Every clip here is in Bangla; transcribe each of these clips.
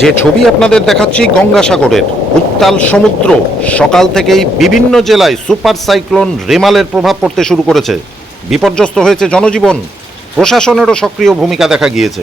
যে ছবি আপনাদের দেখাচ্ছি গঙ্গাসাগরের, উত্তাল সমুদ্র, সকাল থেকেই বিভিন্ন জেলায় সুপার সাইক্লোন রেমালের প্রভাব পড়তে শুরু করেছে। বিপর্যস্ত হয়েছে জনজীবন, প্রশাসনেরও সক্রিয় ভূমিকা দেখা গিয়েছে।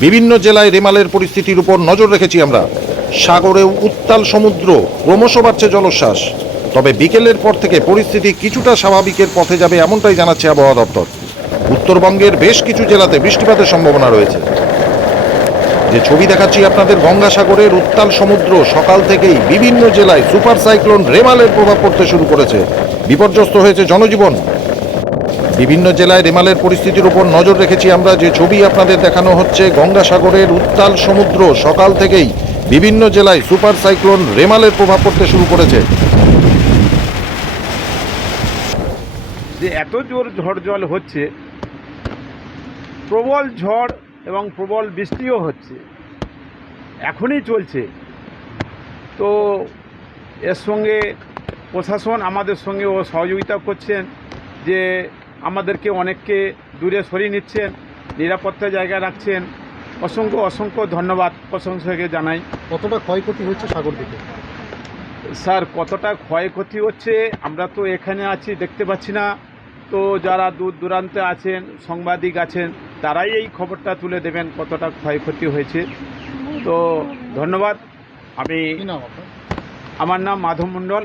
বিভিন্ন জেলায় রেমালের পরিস্থিতির উপর নজর রেখেছি আমরা। সাগরেও উত্তাল সমুদ্র, ক্রমশ বাড়ছে জলোচ্ছ্বাস। তবে বিকেলের পর থেকে পরিস্থিতি কিছুটা স্বাভাবিকের পথে যাবে এমনটাই জানাচ্ছে আবহাওয়া দপ্তর। উত্তরবঙ্গের বেশ কিছু জেলাতে বৃষ্টিপাতের সম্ভাবনা রয়েছে। যে ছবি দেখাচ্ছি আপনাদের, গঙ্গাসাগরের উত্তাল সমুদ্র সকাল থেকেই বিভিন্ন জেলায় সুপার সাইক্লোন রেমালের প্রভাব পড়তে শুরু করেছে। বিপর্যস্ত হয়েছে জনজীবন। বিভিন্ন জেলায় রেমালের পরিস্থিতির উপর নজর রেখেছি আমরা। যে ছবি আপনাদের দেখানো হচ্ছে, গঙ্গাসাগরের উত্তাল সমুদ্র, সকাল থেকেই বিভিন্ন জেলায় সুপার সাইক্লোন রেমালের প্রভাব পড়তে শুরু করেছে। যে এত জোর ঝড় জল হচ্ছে, প্রবল ঝড় এবং প্রবল বৃষ্টিও হচ্ছে, এখনই চলছে। তো এর সঙ্গে প্রশাসন আমাদের সঙ্গে ও সহযোগিতা করছেন যে আমাদেরকে অনেককে দূরে সরিয়ে নিচ্ছেন নিরাপত্তা জায়গায় রাখছেন। অসংখ্য অসংখ্য ধন্যবাদ প্রশংসাকে জানাই। কতটা ক্ষয়ক্ষতি হচ্ছে সাগর দিকে? স্যার কতটা ক্ষয়ক্ষতি হচ্ছে আমরা তো এখানে আছি দেখতে পাচ্ছি না। তো যারা দূর দূরান্তে আছেন সাংবাদিক আছেন তারাই এই খবরটা তুলে দেবেন কতটা ক্ষয়ক্ষতি হয়েছে। তো ধন্যবাদ। আমি আমার নাম মাধব মণ্ডল।